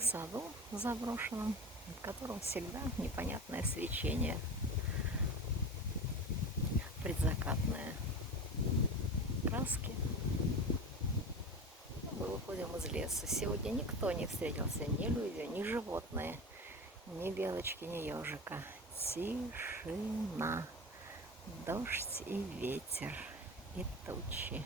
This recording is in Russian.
в саду заброшенном, над которым всегда непонятное свечение предзакатное. Краски. Мы выходим из леса. Сегодня никто не встретился, ни люди, ни животные, ни белочки, ни ежика. Тишина, дождь и ветер, и тучи.